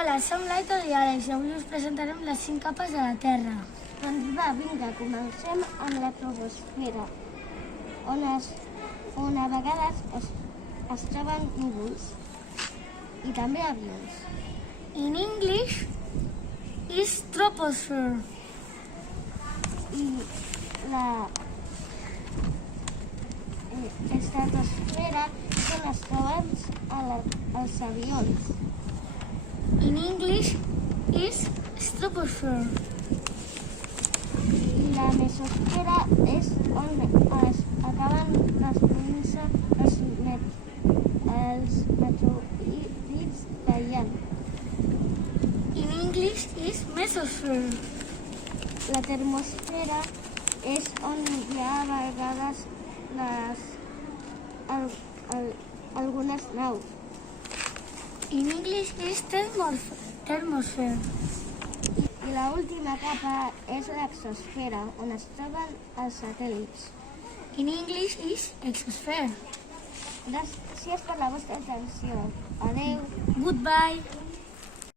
Hola, som l'Aitor i Àlex i avui us presentarem les 5 capes de la Terra. Doncs va, vinga, comencem amb la troposfera, on a vegades es troben núvols i també avions. In English is troposphere. I la estratosfera és on es troben els avions. In English is troposphere. I la mesosfera és on acaben destruint-se els meteorits que hi ha. In English is mesosphere. La termosfera és on hi ha a vegades algunes naus. In English is thermosphere. I l'última capa és l'exosfera, on es troben els satèl·lits. In English is exosphere. Gràcies per la vostra atenció. Adeu. Goodbye.